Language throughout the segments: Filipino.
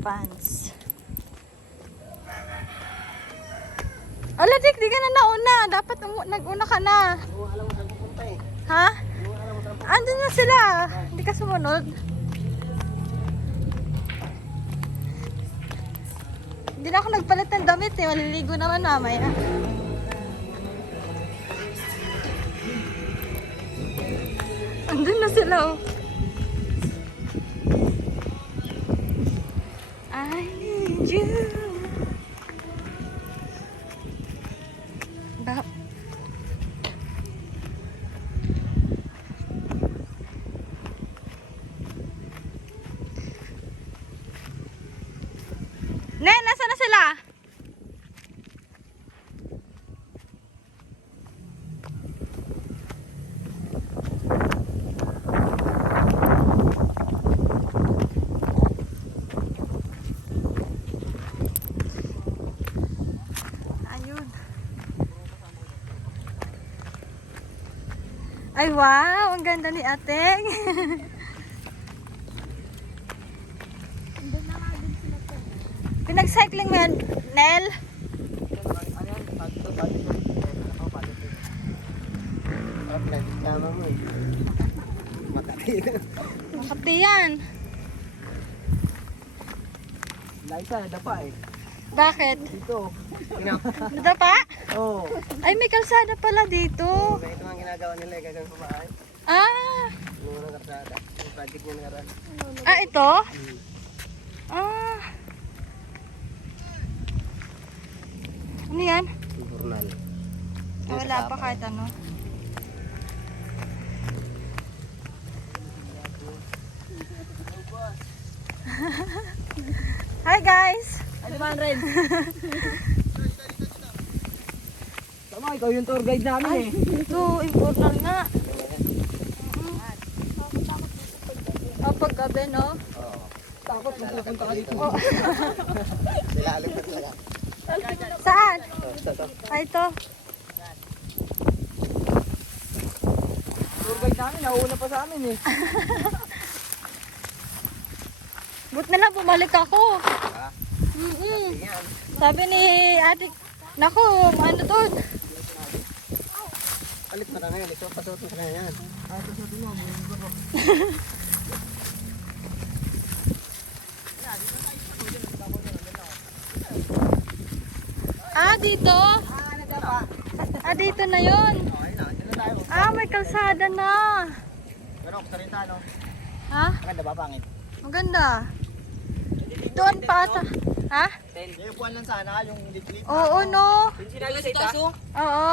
pants. Ala, Dick, di ka na nauna. Dapat nag-una ka na. Alam mo saan pupunta eh. Ha? Alam mo saan Andun na sila. Hindi ka sumunod. Hindi na ako nagpalit ng damit eh. Maliligo naman mamaya. Andun na sila oh. I need you. Ba Ne, nasa na sila? Ayun. Ay, wow! Ang ganda ni Ateng. Pinag-cycling mo yan, Nel? Tama mo eh. Makati. Makati yan. Laisa, dapa eh. Bakit? Dito. Dada pa? Oo. Ay, may kalsada pala dito. Ito ang ginagawa nila eh. Gagang kumain. Ah! Nung unang karsada. Yung project niya nakaraan. Ah, ito? Ah. Ano yan? Journal. Ah, wala pa kahit ano. Hi guys! Ay, naman rin. Tama, ikaw yung tour guide namin Ay, eh. ito, important nga. Kapag gabi, no? Oo. Takot, magpupunta ka dito. Oh. Sila alam na talaga. Saan? Ito. Ay, ito. Tour guide namin, nauna pa sa amin eh. But na lang, bumalik ako. Ha? Yan. Sabi ni ate, naku, ano doon? Alit mo na ngayon, ito pasuot mo na yan. Pasuot mo, Ah, dito? Ah, dito na yun. Okay na, dito na tayo. Ah, may kalsada na. Pero, kusarin tayo, no? Ha? Maganda ba, pangit? Maganda. Doon pa ata. Ha? Yung upuan lang sana, yung litlip. Oo, no? Yung sinalo sa ita? Oo.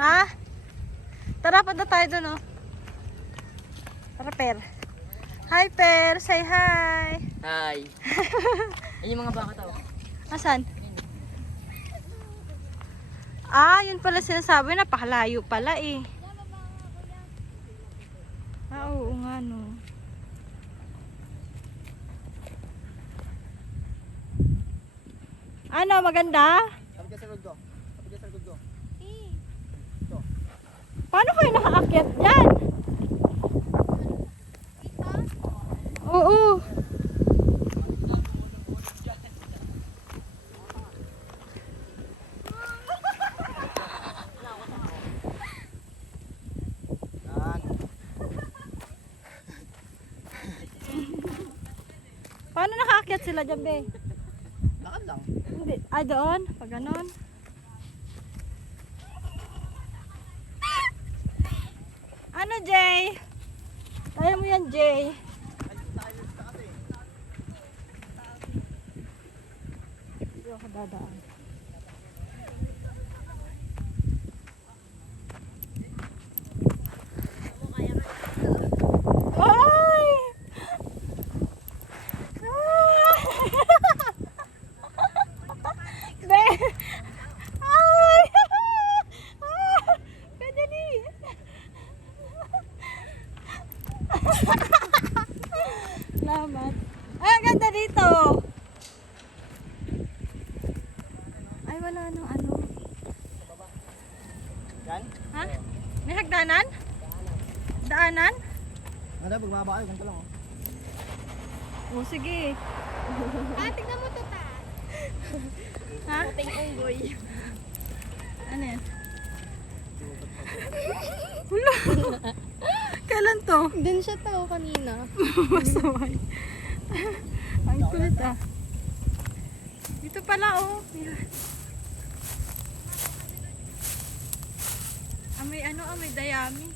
Ha? Tara, punta tayo doon, no? Tara, Per. Hi, Per. Say hi. Hi. Yan yung mga baka tao. Asan? Ah, yun pala sinasabi. Napakalayo pala eh. Ah, oo nga no. Ano, maganda? Sabi ka sa likod ko. Sabi ka sa likod ko. Paano kayo nakaakyat dyan? Oo. Yan. Paano nakaakyat sila dyan, be? Lakad lang. Hindi. Ah, doon? Pag ganon. Ano, Jay? Kaya mo yan, Jay. Hindi ako dadaan. Ay! Be! Ay! Kadali! Salamat. Ay, ang ganda dito. Ay, wala nang ano. Yan? Ha? May hagdanan? Daanan? Ano, pagbaba kayo, ganito lang oh. O, sige. Tignan mo to ta. Ha? Puting unggoy. Ano yan? Hulo. Kailan to? Dun siya tao kanina. Masaway. Ang kulit ah. Dito pala oh. Amoy ano, amoy dayami.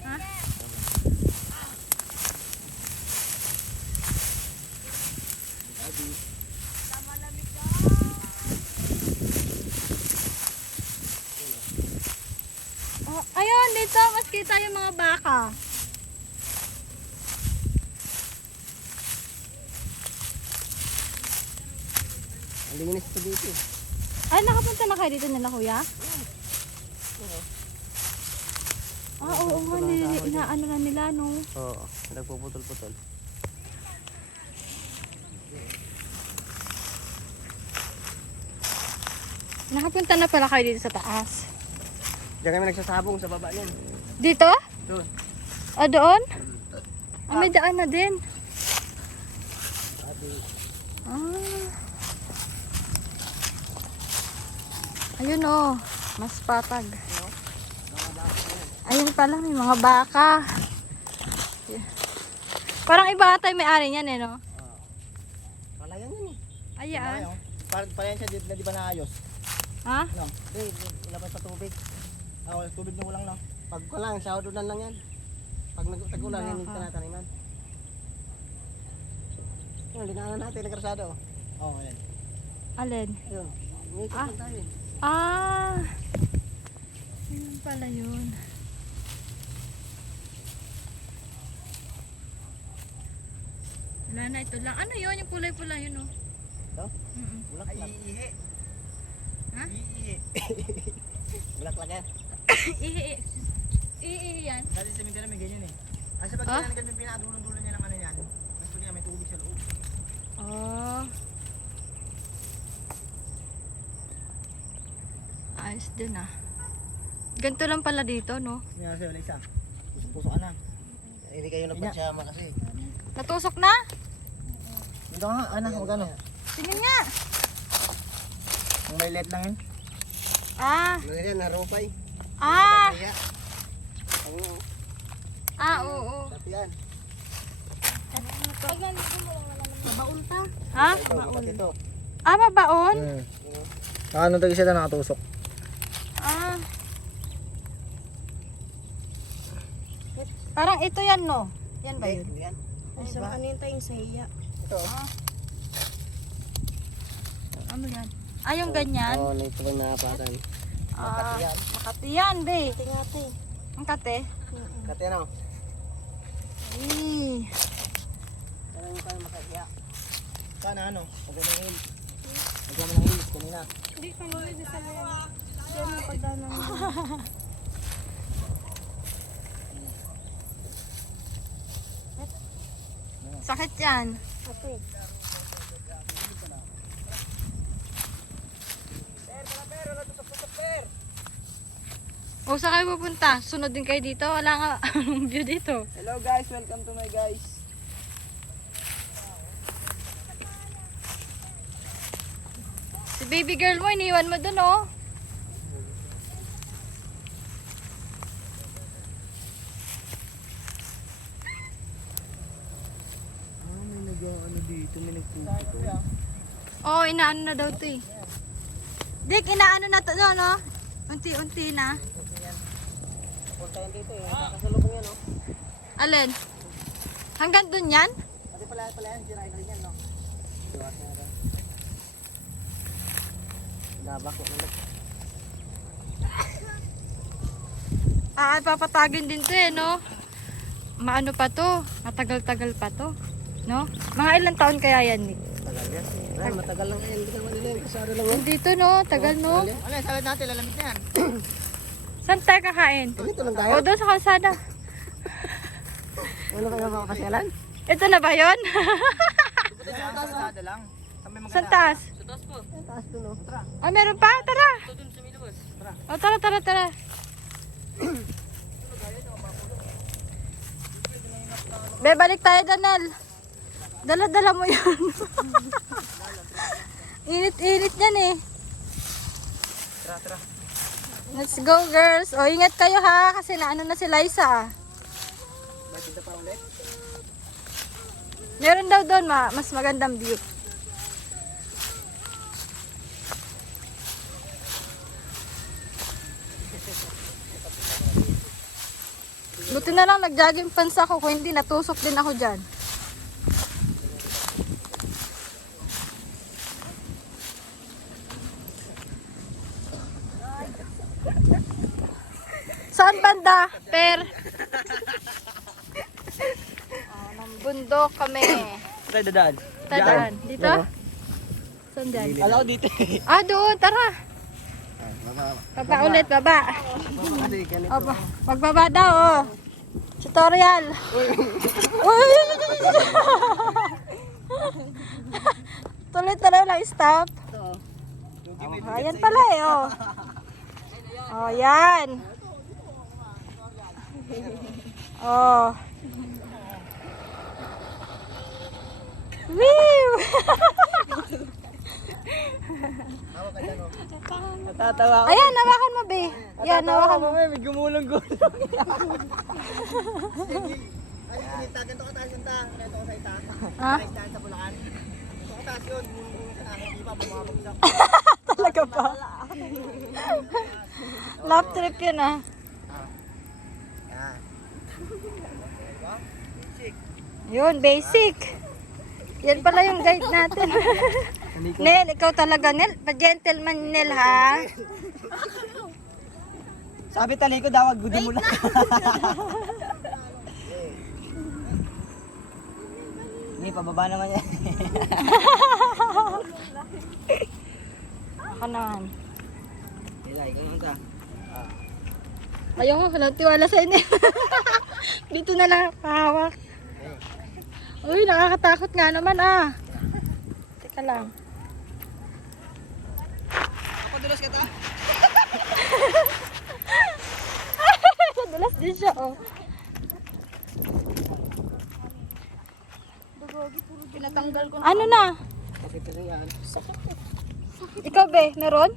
Ha? Oh, ayun, dito mas kita yung mga baka. Ang linis ito dito. Ay, nakapunta na kayo dito nila, kuya? Ah, oo nga, inaano na nila, no? Oo, nagpuputol-putol. Nakapunta na pala kayo dito sa taas. Diyan kami nagsasabong sa baba niyan. Dito? Doon. Ah, doon? Ah, may daan na din. Ah. Ayun oh, mas patag. Ayun pala, may mga baka. Yeah. Parang iba tayo may-ari niyan eh, no? Palayan yan eh. Ayan. Palayan siya, di ba naayos? Ha? No, ilabas sa tubig. Tubig na lang no. Pag kulang, saudunan lang yan. Pag nagtagulan, yan yung tinataniman. Yun, linaanan natin, nagrasado. Oo, ayan. Alin? Ayun, umikot lang tayo eh. Ah. Ayun pala yun. Wala na, ito lang. Ano yun? Yung kulay pula yun, oh. Ito? Mm-mm. Ay, iihi. Ha? Iihi. Bulaklak yan. Ihi. Ihi yan. Dati sa Mindoro may ganyan eh. Kasi pag Ah? kailangan pinadulong-dulong niya ng ano yan, mas pag may tubig sa loob. Oh. Ayos din ah. Ganito lang pala dito, no? Yan kasi wala isa. Puso ka na. Hindi kayo nagpasyama kasi. Natusok na? Dito nga, anak, magkano? Sino nga? Ang may let lang yun. Ah. Ano yan, narupay. Ah. Kaya. Ano? Ah, oo. Dati yan. Pag nandito mo lang wala naman. Mabaon pa. Ha? Ito, ba't ito? Ah, mabaon? Ano tayo siya na nakatusok? Ah. Parang ito yan, no? Yan ba yun? Yan. Ay, sa ano yung tayong sa iya. Ito. Ano yan? Ah, yung ganyan? Oo, ito ba nakapatan? Ah, Makati yan, be. Tingate. Ang kate? Kati ano? Eh. Ano yung tayo makakaya? Sana ano? Huwag mo ng hilis. Huwag mo ng hilis kanina. Hindi ka nila dito sa mga. Diyan yung pagdanan mo. Sakit yan. Ate. O, saan kayo pupunta? Sunod din kayo dito? Wala nga anong view dito. Hello guys, welcome to my guys. Si baby girl mo, iniwan mo dun, oh. May nag-ano dito, may nagpupunto. Oo, inaano na daw to eh. Dik, inaano na to, no? Unti-unti na. Punta yan dito eh, kasalubong yan oh. Alin? Hanggang dun yan? Pati pala yan, sirain rin yan no. Iwas nga rin. Labak ko ulit. Ah, papatagin din to eh, no? Maano pa to? Matagal-tagal pa to. No? Mga ilang taon kaya yan, Nick? Tagal yan. Ay, matagal lang yan, hindi naman nila yung kasado lang yan. Dito, no? Tagal, no? Ano, salad natin, lalamig na yan. Saan tayo kakain? Ganito lang tayo. O, doon sa kalsada. Ano kayo mga kasyalan? Ito na ba yun? Sa kasada lang. Saan taas? Sa taas po. Sa taas doon oh. Tara. Ah, meron pa? Tara. Ito doon sa Milabas. Tara. O, tara, tara, tara. Be, balik tayo, Danel. Dala-dala mo yan. Init-init yan eh. Tara. Let's go, girls. O, ingat kayo ha, kasi naano na si Liza. Bakit pa ulit? Meron daw doon, mas magandang view. Buti na lang nag-jogging pants ako, kung hindi natusok din ako dyan. Saan banda? Per? Ng bundok kami. Tayo dadaan. Tadaan. Dito? Saan dyan? Alam ko dito eh. Ah, doon. Tara. Baba ulit, baba. Kasi ganito. Opa, magbaba daw, oh. Tutorial. Uy! Tuloy-tuloy lang, stop. Ayan pala eh, oh. Oh, yan. Oh. Woo! Natatawa ako. Ayan, nawakan mo, be. Yan, nawakan mo. May gumulong-gulong. Ay, ganito ka tayo sunta. Ganito ka sa ita. Ha? Istaan sa Bulacan. Ganito ka tayo yun. Gumulong ka na. Hindi pa bumabagsak. Talaga pa. Love trip yun, ah. Yan. Yun, basic. Yan pala yung guide natin. Nel, ikaw talaga, Nel. Pa-gentleman, Nel, ha? Sabi taliko daw, wag gudo mo lang. Hindi, pababa naman yan. Ako naman. Ila, ikaw naman ta. Ayaw ko, walang tiwala sa inyo. Dito na lang hawak. Uy, nakakatakot nga naman, ah. Teka lang. Ako dulas ka ta? Dulas din siya, oh. Pinatanggal ko. Ano na? Bakit na yan? Ikaw, be, meron?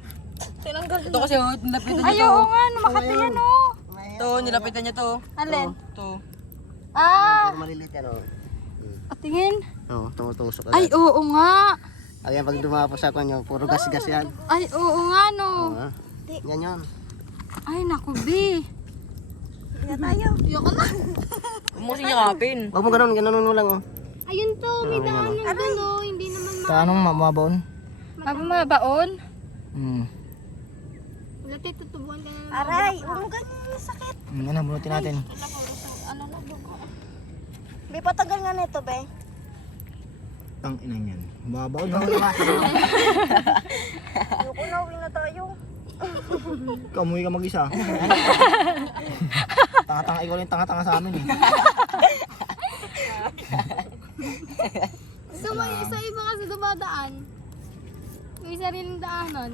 Tinanggal Ito kasi, oh, nilapitan niya Ay, to. oo nga, makati yan, oh. Ito, nilapitan niya to. Alin? Ito. Ah, Maliliit yan, oh. at tingin. Oo, tumutusok Ay, oo nga. Ayan, pag dumapos sa kanyo, puro gas-gas yan. Ay, oo nga, no. Oo. Yan yun. Ay, naku, be. na tayo. Yoko na. Huwag mo sinyakapin. Huwag mo ganun mo lang, oh. Ayun to, may daan yung dulo. Hindi naman Sa anong mababaon? Mababaon? Wala tayo tutubuan ka na. Aray, huwag mo ganyan yung sakit. Ano, bunutin natin. Ano na dugo. May patagal nga nito, be. Ang inang yan. Mababaon lang. Yoko na, uwi na tayo. Kamuhi ka mag-isa. Tanga-tanga, ikaw lang tanga-tanga sa amin, eh. Sa iba kasi dumadaan. May sariling daanan.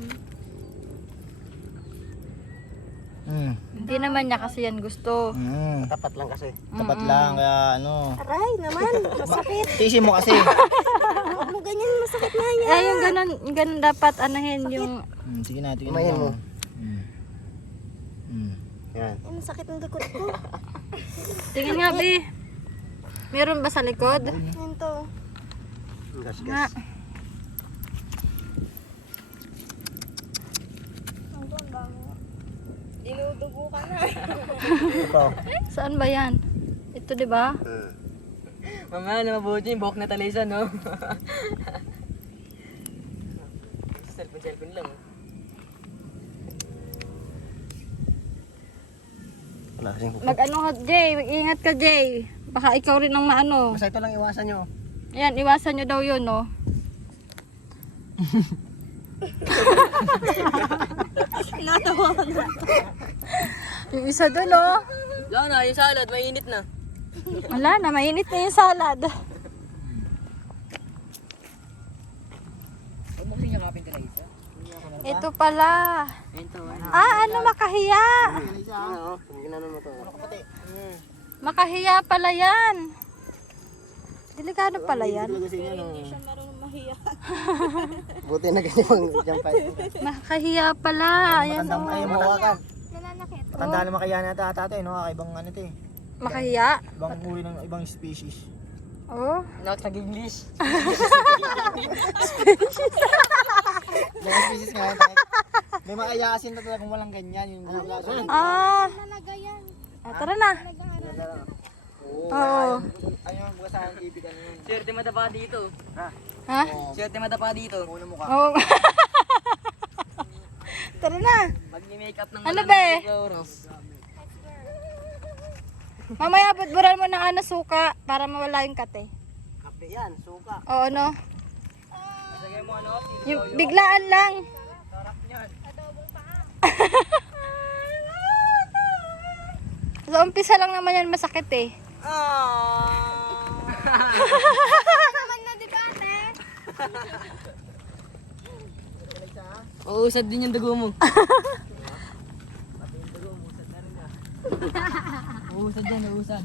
Hindi naman niya kasi yan gusto. Tapat lang kasi. Tapat lang, kaya ano. Aray naman, masakit. Tiisin mo kasi. Huwag mo ganyan, masakit na yan. Eh, yung ganun dapat anahin yung... Sige na, tingin mo. Yan. Ang sakit ng likod ko. Tingin nga, be. Meron ba sa likod? Yan to. Nga. Dinudugo ka na. Ito. Saan ba yan? Ito, di ba? Mama, na mabuti yung buhok na talisa, no? Cellphone lang. Wala kasing kuko. Mag-ano ka, Jay. Mag-ingat ka, Jay. Baka ikaw rin ang maano. Basta ito lang iwasan nyo. Ayan, iwasan nyo daw yun, no? Natawa ko na. Yung isa doon, no? Wala na, yung salad, mainit na. Wala na, mainit na yung salad. Huwag mo kasi yakapin ka na isa. Ito Ito pala. Ito. Ano makahiya? Ano? Ginano mo to. Ano kapati? Makahiya pala yan. Delikado pala yan. Hindi siya marunong mahiya. Buti na ganyan pang jampay. Makahiya pala. Ayan Matandang o. kayo mawakan. Nananakit. Matanda na makaya na ata eh, no? Ibang ano ito eh. Makahiya. Ibang uri ng ibang species. Oh. Nag-English. Ibang species nga tayo. May makaya kasi na talagang walang ganyan. Yung mga Talaga yan. Tara na. Nag-aaral. Oo. Ayun ang bukas ang ibig ano yun. Swerte madapa dito. Ha? Swerte madapa dito. Una mukha. Oo. Tara na. Mag-makeup ng Ano ba eh? Oros. Mamaya budburan mo ng suka para mawala yung kate. Kape yan, suka. Oo, no? Lagay mo ano? Yung biglaan lang. Sarap niyan. Sa umpisa lang naman yan masakit eh. Naman na di ba, ate? Uusad din yung dugo mo. Uusad yan, uusad.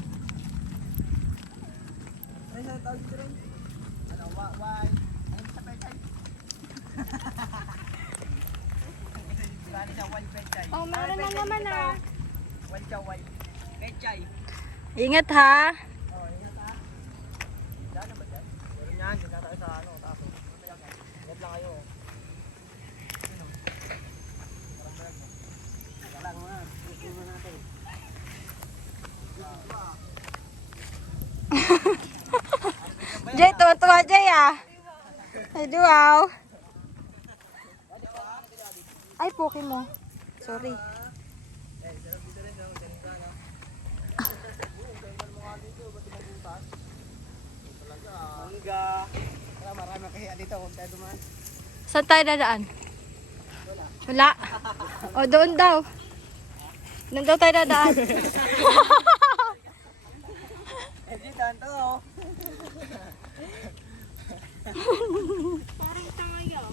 Oh, meron na naman ah. Ingat ha. Meron yan, dito tayo sa ano, taso. Ingat lang kayo. Jay, tuwa-tuwa Jay ah. Ay, wow. Ay, poke mo. Sorry. Mangga. Marami kaya dito kung tayo dumaan. Saan tayo dadaan? Wala. O, doon daw. Doon daw tayo dadaan. Dito, ito oh. Parang tanga yun.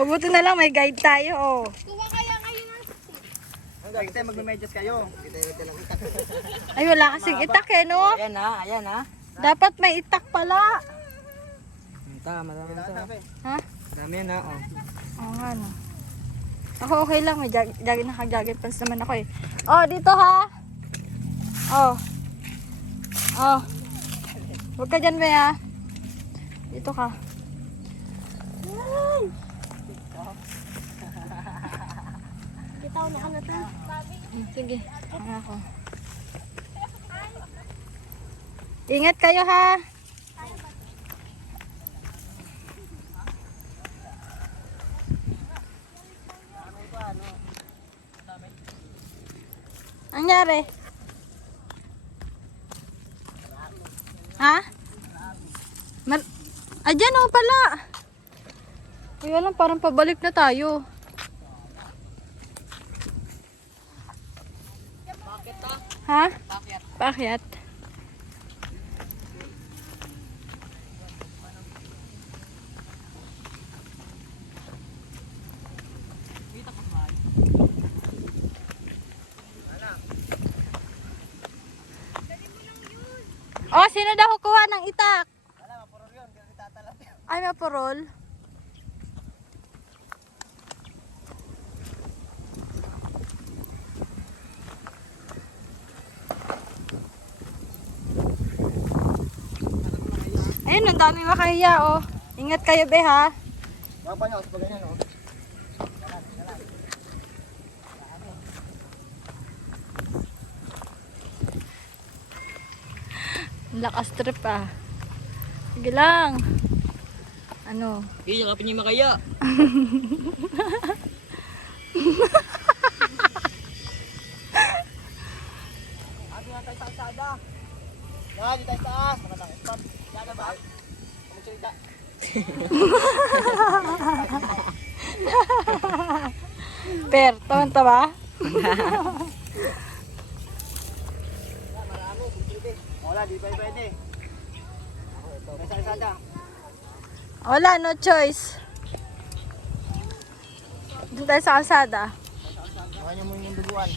O, buti na lang may guide tayo, oh. Kuha kaya ngayon ng Ang gagawin tayo, magme-medyas kayo. Ay, wala kasing itak eh, no? Ayan ha, ayan ha. Dapat may itak pala. Tama, tama. Ha? Dami yan ha, oh. Oo nga, no. Ako okay lang, may naka-jogging pants naman ako eh. Oh, dito ha. Oh. Oh. Huwag ka dyan, Bea. Dito ka. Ay. Bitaw na ka na to. Sige, ano ako. Ingat kayo ha. Ang nangyari? Ha? Ayan o pala. Kaya lang parang pabalik na tayo. Ha? Bakit? Oh, sino daw kukuha ng itak? Ay, mapurol. Ayun, ang dami makahiya, oh. Ingat kayo, be, ha? Baka pa nyo, pag ganyan oh. Lakas trip, ah. Sige lang. Ano? Iya, kapin niyo makaya. Ate nga tayo sa kalsada. Yan, dito tayo sa taas. Naman lang. Yan na ba? Kumagsalita. Per, tawan ba? Marami, tubig. Wala, di pa pwede. May isa-isa. Wala, no choice. Doon tayo sa kalsada. Baka niyo mo yung duguan.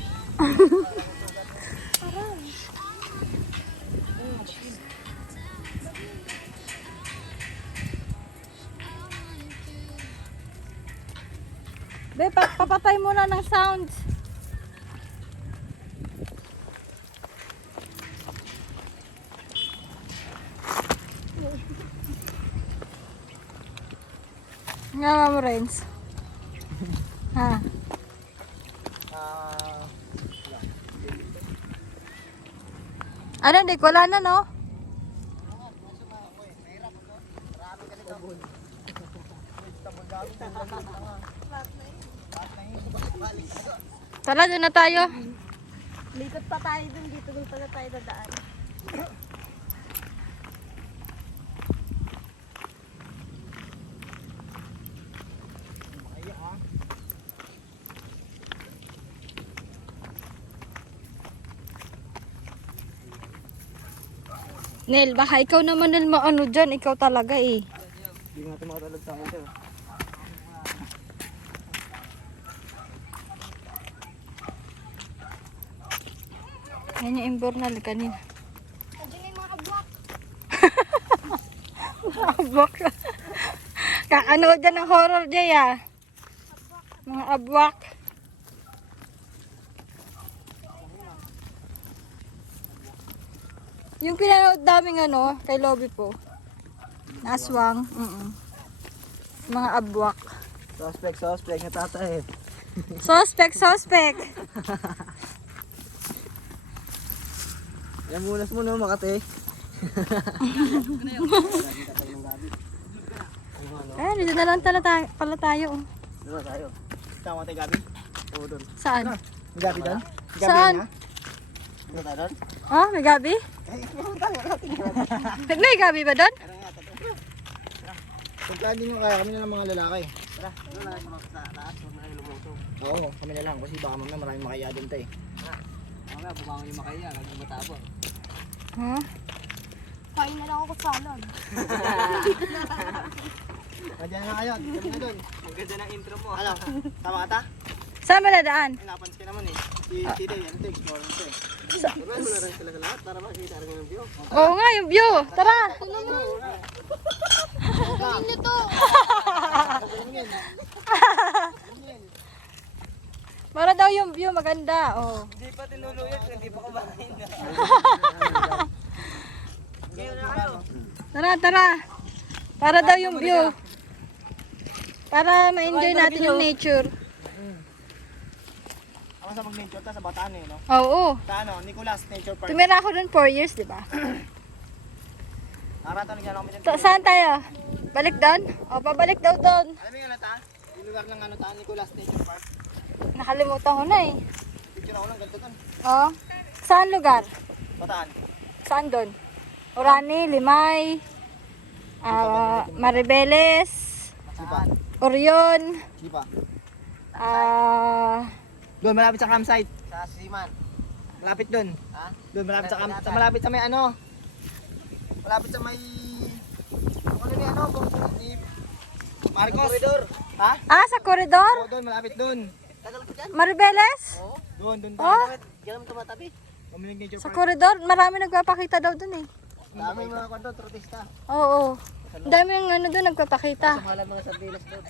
Be, papatay muna ng sound. Nga mo, Renz. Ha? Ano, Dick? Wala na, no? Tara, doon na tayo. Likot pa tayo dun. Dito dun pala tayo dadaan. Nel, baka ikaw naman Nel maano dyan. Ikaw talaga eh. Hindi nga ito makatulog sa akin, sir. Yan yung imbornal kanina. Nandiyan na yung mga abwak. Abwak. Kakanood dyan ng horror Jay ah. Mga abwak. Yung pinanood daming ano, kay Lobby po. Aswang. Mga abwak. Suspect na tatay. Suspect. Yan munas mo no, Makate. Eh, dito na lang pala tayo. Oh. Doon tayo. Tama tayo, Gabi. Oo, doon. Saan? May Gabi doon? May Gabi Saan? niya? Doon tayo doon? Ah, may gabi? May gabi ba doon? Kung plan din nyo kaya, kami na lang mga lalaki. Tara, doon na sa lahat. Huwag na kayo lumutong. Oo, kami na lang. Kasi baka mamaya maraming makaya doon tayo. Mamaya, bumangon yung makaya. Huwag yung matapon. Huh? Kain na lang ako salad. Nandiyan na kayo. Kami na doon. Ang ganda ng intro mo. Ano? Tama ka ta? Saan ba nadaan? Ay, napansin ka naman eh. Si Tide, yan ito, explorer ito eh. Diba, wala rin sila sa lahat para makikita rin yung view. Oo nga, yung view. Tara. Kunin niyo to. Para daw yung view maganda. Oh. Hindi pa tinuluyot, hindi pa kumain na. Ngayon na kayo. Tara. Para daw yung view. Para ma-enjoy natin yung nature. Ako sa mag-nature ta sa Bataan eh, no? Oo. Sa ano, Nicolas Nature Park. Tumira ako doon 4 years, di ba? Nakarato nagyan kami dyan. Saan tayo? Balik doon? O, pabalik daw doon. Alam mo yung ano ta? Yung lugar ng ano ta, Nicolas Nature Park. Nakalimutan ko na eh. Picture ako lang, ganda doon. Oh. Saan lugar? Bataan. Saan doon? Orani, Limay, Maribeles, Sipa. Orion, Sipa. Doon, malapit sa campsite. Sa Siman. Malapit doon. Ha? Doon, malapit sa may ano. Malapit sa may... Ano ni ano? Ni Marcos. Corridor. Ha? sa koridor? Oo, doon, malapit doon. Tagal ko dyan. Maribeles? Oo. Doon. Oh, Diyan naman tumatabi. Pamiling nature sa park. koridor. Marami nagpapakita daw doon eh. Dami mga kwento, trotista. Oo. Dami yung ano doon nagpapakita. Mahal mga sardinas doon.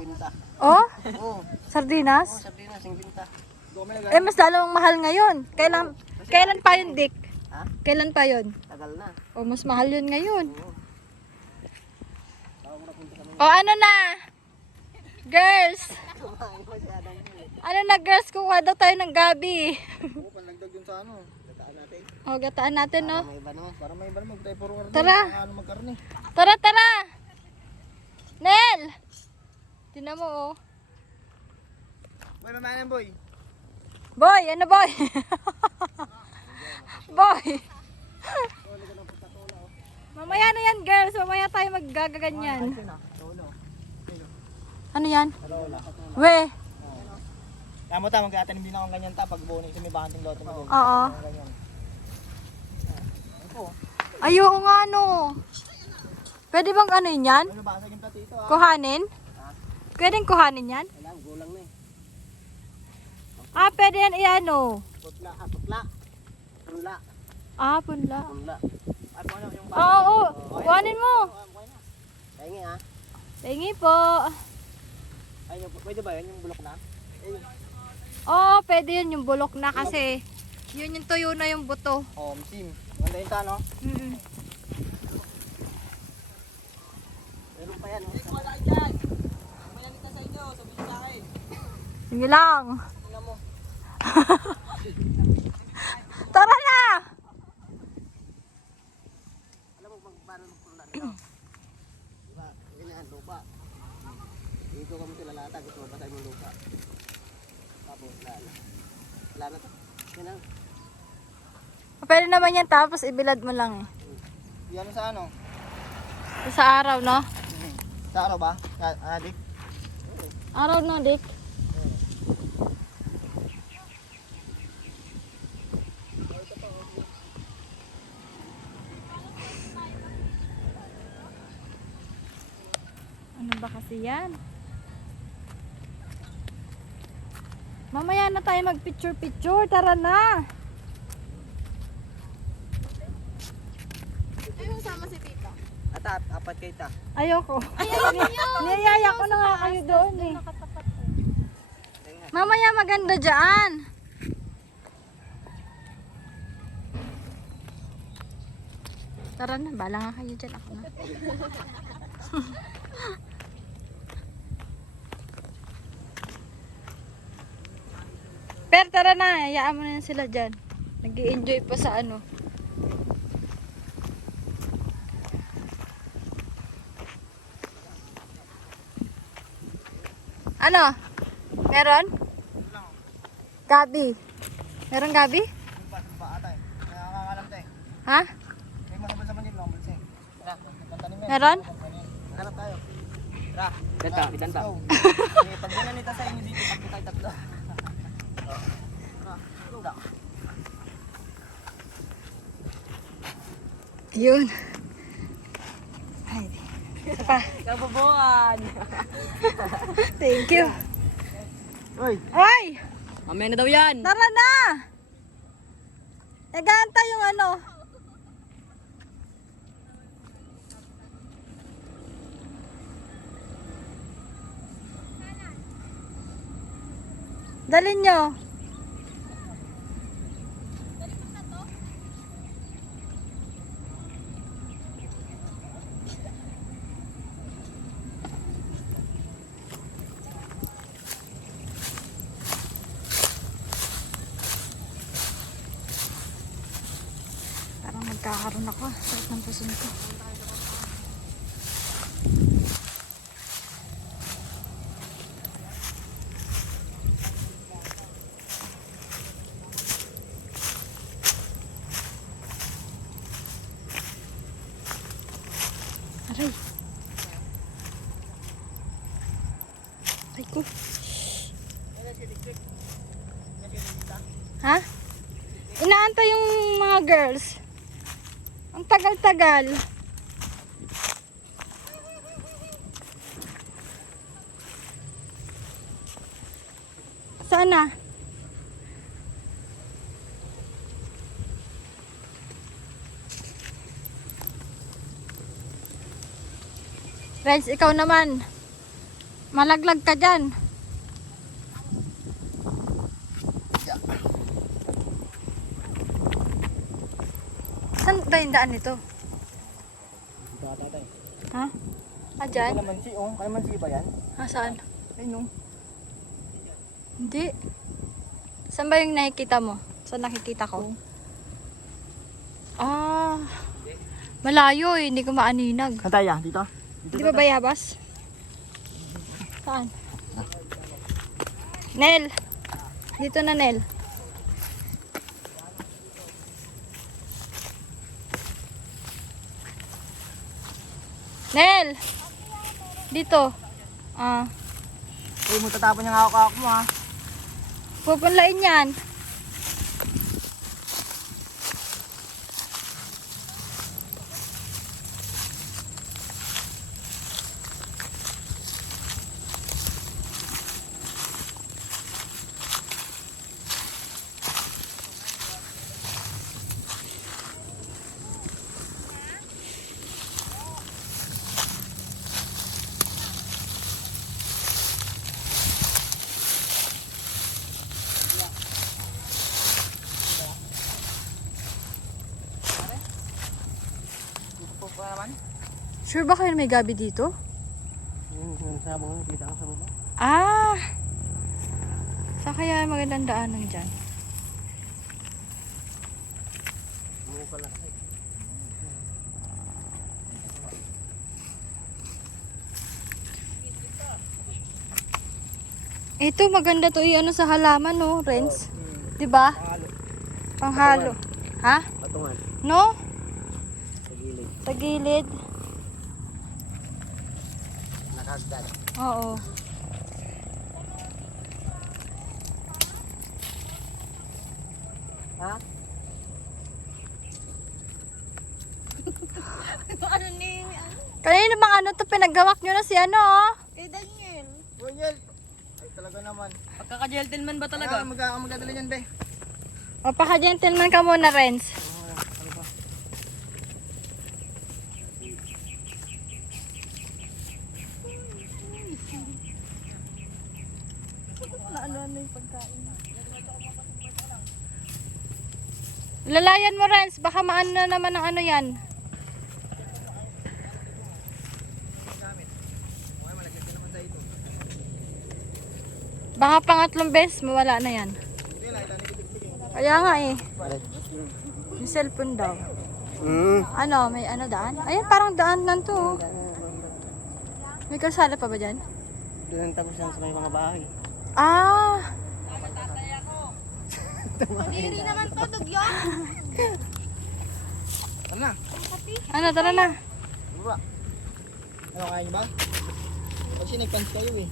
Binta. Oh, Oo. sardinas? Sardinas, yung binta. Doon kami nag- Eh, mas lalong mahal ngayon. Kailan pa yun, Dick? Ha? Kailan pa yun? Tagal na. O, mas mahal yun ngayon. O, ano na? Girls! Ano na, girls? Kuha daw tayo ng gabi. Oo, panlagdag dun sa ano. Dataan natin. O, gataan natin, no? May iba naman. Para may iba naman, tayo puro karne. Tara. Ano magkarne. Tara! Nel! Tinan mo, oh. Boy, mamayan boy. Boy, ano boy? Boy! Mamaya na yan, girls. Mamaya tayo maggagaganyan. Lolo. Ano yan? Lola. We. Tama ta, magkatanim din ako ng ganyan ta pag buo sa may bakanting loto mo. Oo. Ganyan. Ito. Ay, oo nga, no. Pwede bang ano yun yan? Ano basag yung plato ito ah? Kuhanin? Pwedeng kuhanin yan? Kailangan gulang na eh. Ah, pwede yan iano. Putla, putla. Punla. Ah, punla. Punla. Ay, kung ano yung Oo, kuhanin mo. Pahingi ah. Tingi po. Ay, pwede ba yun yung bulok na? Oo, pwede yun yung bulok na kasi yun yung tuyo na yung buto. Oh, sim. Ganda yung ta, no? Mm. Meron pa yan, no? Sige lang. Tingnan mo. Tara na! Alam mo bang paano magpunla nito? Diba, ganyan, lupa. Dito kami tilalata, gusto mo basahin yung lupa. Tapos, wala na to. Yan lang. Pwede naman yan tapos ibilad mo lang eh. Yan sa ano? Sa araw, no? Sa araw ba? Dik? Araw no, Dick. Ano ba kasi yan? Mamaya na tayo mag-picture-picture. Tara na! Ayaw sama si Tito. At apat kayo ta. Ayoko. Niyayaya ko na nga kayo doon eh. Mamaya maganda dyan. Tara na, bala nga kayo dyan. Ako na. Pero tara na, hayaan mo na yan sila dyan. Nag-i-enjoy pa sa ano. Ano? Meron? Gabi. Meron gabi? Ba ata eh. Nakakalam ta eh. Ha? May masabal sa manil, lang bulsing. Tara, tantanim yan. Meron? Hanap tayo. Tara. Danta, danta. Pag ganyan nito sa inyo dito, pag tayo tatlo. Tara. Yun. Ay. Isa pa. Kabubuan. Thank you. Uy! Ay! Mamaya na daw yan. Tara na! Nagahantay yung ano. Dalhin nyo. Parang magkakaroon ako. Sakit ng puso ko. Aray. Ay ko. Ha? Inaantay yung mga girls. Ang tagal-tagal. Sana. Reds, ikaw naman. Malaglag ka dyan. Saan ba yung daan nito? Dito ata tayo. Ha? Ah, dyan? Kalamansi, oh. Kalamansi ba yan? Ah, saan? Ay, no. Hindi. Saan ba yung nakikita mo? Saan nakikita ko? Ah. Malayo eh. Hindi ko maaninag. Saan tayo? Dito? Di ba bayabas? Saan? Nel. Dito na, Nel. Nel! Dito. Ah. Uy, mo tatapon yung hawak-hawak mo ha. Pupunlain yan. Tutupo pa naman. Sure ba kayo na may gabi dito? Yung sabong, kita ko sa baba. Ah! Sa kaya magandang daanan dyan? Mga pala. Ito maganda to i-ano sa halaman no, Renz? 'Di ba? Panghalo. Ha? Patungan. No? Sa gilid. Sa gilid. Nakagdad. Oo. Ha? Kanina bang ano to pinagawak nyo na si ano oh? Daniel. Uy, Yel. Ay, talaga naman. Pagkaka-gentleman ba Talaga? Magdadala yan, be. Mapaka-gentleman ka muna, Renz. Lalayan mo, Renz. Baka maano na naman ng ano yan. Baka pangatlong beses mawala na yan. Kaya nga eh. Yung cellphone daw. Ano, may ano daan? Ayan, parang daan lang to. Oh. May kalsada pa ba dyan? Doon tapos yan sa may mga bahay. Ah! Diri naman to, dugyo. Ano na? Ano, tara na. Baba. Ano, kaya niyo ba? Kasi nagpans kayo eh.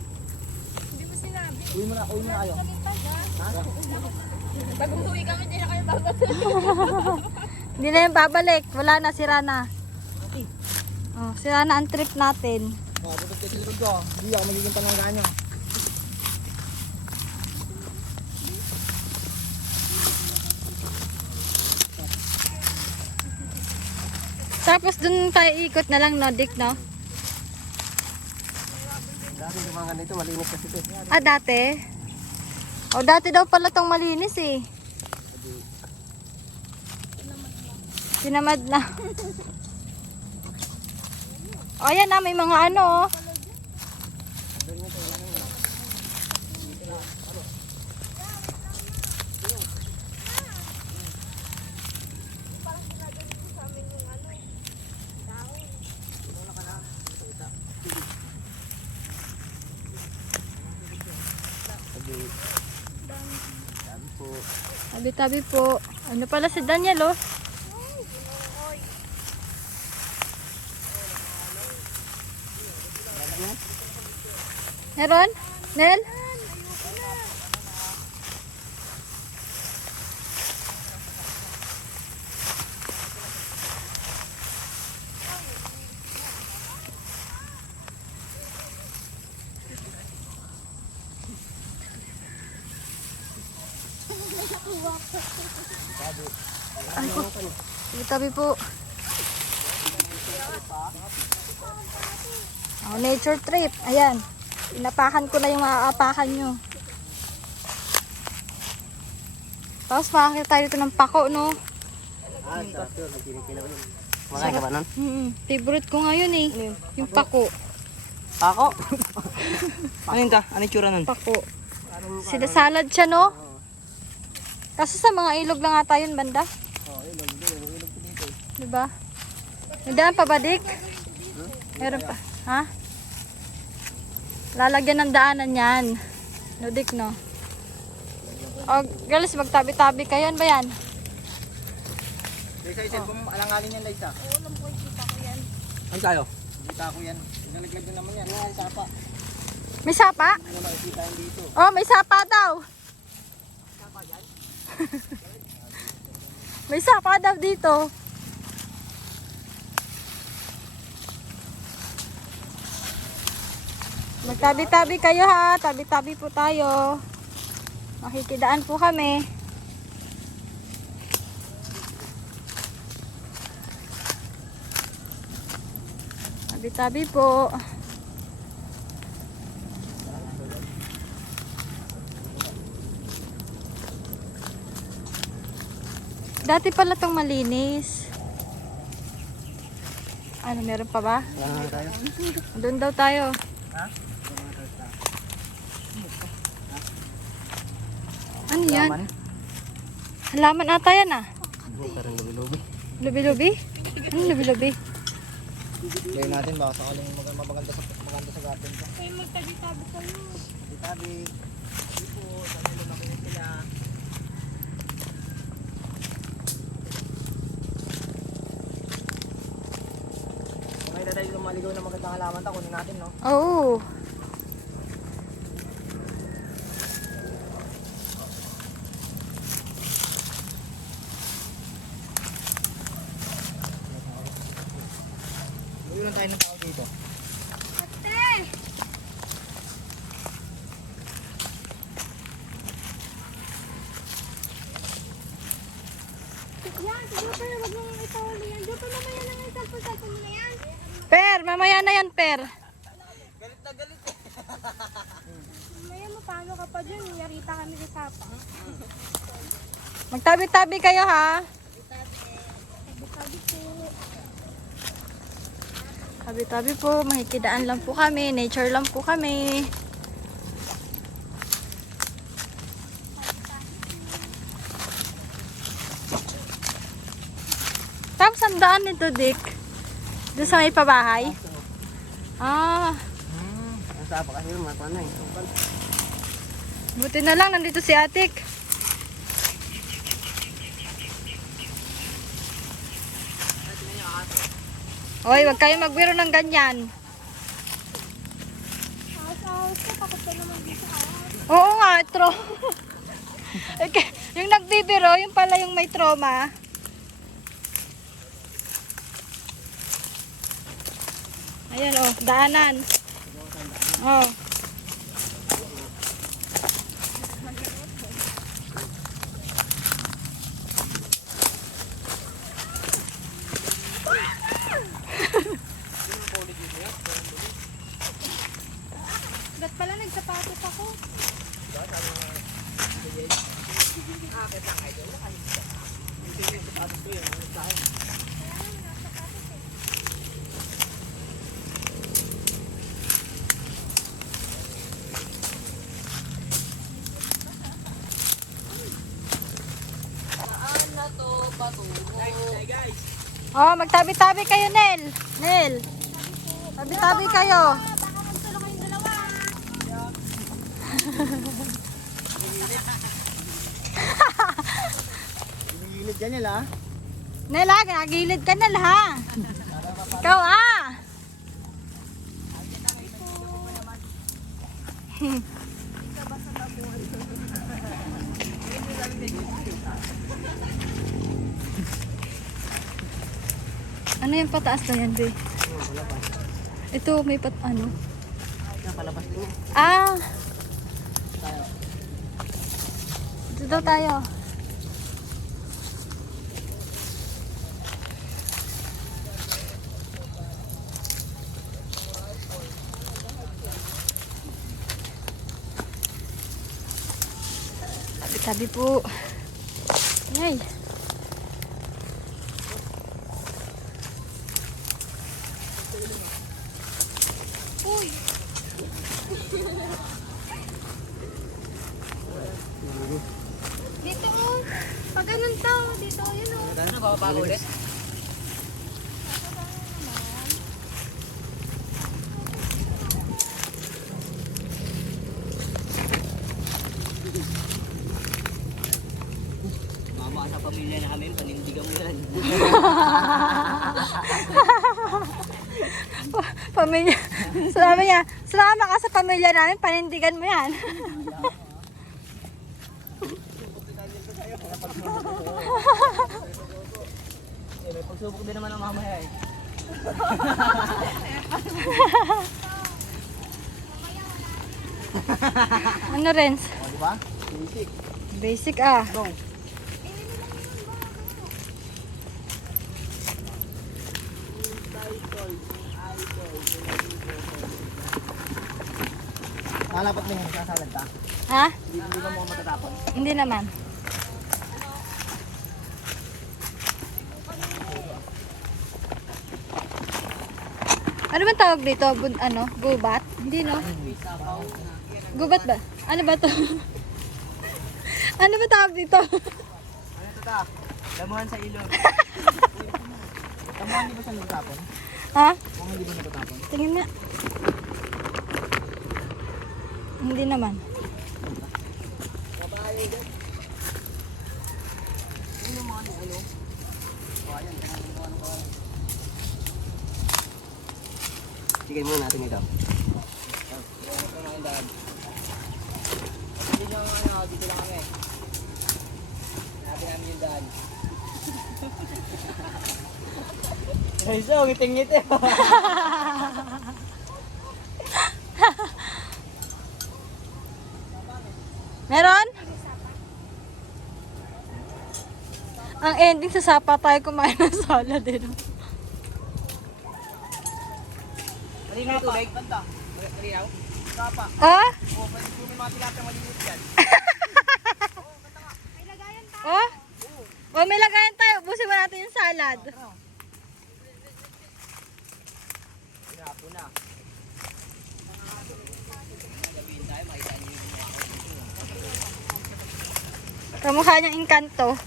Hindi mo sinabi. Uwi mo na kayo. Ha? Pag umuwi kami, hindi na kayo babalik. Hindi na yung babalik. Wala na, sira na. Oh, sira na ang trip natin. Oh, pupunta kayo sa likod ko. Hindi ako magiging palanggaan nyo. Tapos dun tayo ikot na lang, no, Dick, no? Dati yung mga ganito, malinis kasi ito. Ah, dati? O, dati daw pala tong malinis eh. Sinamad na. O, ayan na, may mga ano, oh. Tabi-tabi po. Ano pala si Daniel, oh? Meron? Nel? Ay po. Tabi po. Oh, nature trip. Ayan. Inapakan ko na yung maaapakan nyo. Tapos makakita tayo dito ng pako, no? Ah, sarap yun. Nagkinikilaw yun. Makain ka ba nun? Favorite ko ngayon eh. Yung pako. Ako? Ano yun ka? Ano yung tsura nun? Pako. Sinasalad siya, no? Kaso sa mga ilog lang ata yun, banda. Oo, ilog. Ilog ko dito. Diba? May daan pa ba, Dick? Meron pa. Ha? Lalagyan ng daanan yan. No, Dick, no? O, girls, magtabi-tabi kayo. Ano ba yan? Lisa, isip mo alangalin yan, Lisa. Ano tayo? kako yan. Nalaglag na naman yan. Yan, sapa. May sapa? Hindi na makikita yan dito. Oh, may sapa daw. May sapa daw dito. Magtabi-tabi kayo ha. Tabi-tabi po tayo. Makikidaan po kami. Tabi-tabi po. Dati pala tong malinis. Ano, meron pa ba? Wala na tayo. Doon daw tayo. Ano yan? Halaman ata yan ah. Parang lubi-lubi. Lubi-lubi? Ano lubi-lubi? Gawin natin baka sakaling maganda sa garden ka. Ay, magtabi-tabi kayo. Tabi. Dito, sa nilo nakinig sila. Kung may dadayo ng maligaw na magandang halaman ta, kunin natin, no? Oo. Ilan tayo ng tao dito? Ate! Yan, siguro pa wag mong itawali yan. Diyo pa mamaya na nga cellphone mo na yan. Per, mamaya na yan, Per. Mamaya mo paano ka pa dyan? Yarita kami sa sapa. Magtabi-tabi kayo ha. Tabi-tabi po. Tabi-tabi po. Makikidaan lang po kami. Nature lang po kami. Tapos ang daan nito, Dick? Doon sa may pabahay? Ah, Ang sapa kasi naman, paano eh. buti na lang nandito si Atik. Hoy, wag kayo magbiro ng ganyan. Awas-awas ka, takot ka naman dito. Oo nga, Okay, yung nagbibiro, yung pala yung may trauma. Ayan oh, daanan. Oh. Ba't pala nagsapatos ako? Oh, magtabi-tabi kayo, Nel. Nel. Tabi-tabi kayo. Baka magtulo kayong dalawa. Inilid dyan nila. Nel ha, ginagilid ka, Nel ha. Ikaw ah. Ano yung pataas na yan, Be? Ito, may ano? Palabas din. Ah! Dito daw tayo. Tabi-tabi po. Yay! Uy! Dito oh. Pag ganun tao, dito, yun oh. Ano, babago ulit? Mama sa pamilya namin, panindigan mo yan. Pamilya. Sumama ka sa pamilya namin, panindigan mo yan. May pagsubok din naman ang mamaya eh. Ano, Renz? O, diba? Basic. Basic ah. Go. Nalapat mo yung sasalad ka? Ha? Hindi ba mo matatapon? Hindi naman. Ano ba tawag dito? Ano? Gubat? Hindi, no? Gubat ba? Ano ba to? Ano ba tawag dito? Ano ito ta? Lamuhan sa ilog. Lamuhan di ba siya natatapon? Ha? Lamuhan di ba natatapon? Tingin nga. Hindi naman. Sige muna natin ito. Hindi nyo ano, dito lang kami. Nabi namin yung daan. Ay, so, ngiting-ngiti. Meron? Ang ending sa sapa tayo kumain ng salad din. Malinaw tubig? Ganda. Malinaw? Kapa. Oh? Oo, pwede po may mga tilapia maliliit yan. Oh? Oh, may lagayan tayo. Ubusin mo natin yung salad. Hinapo na. Kamukha niyang engkanto.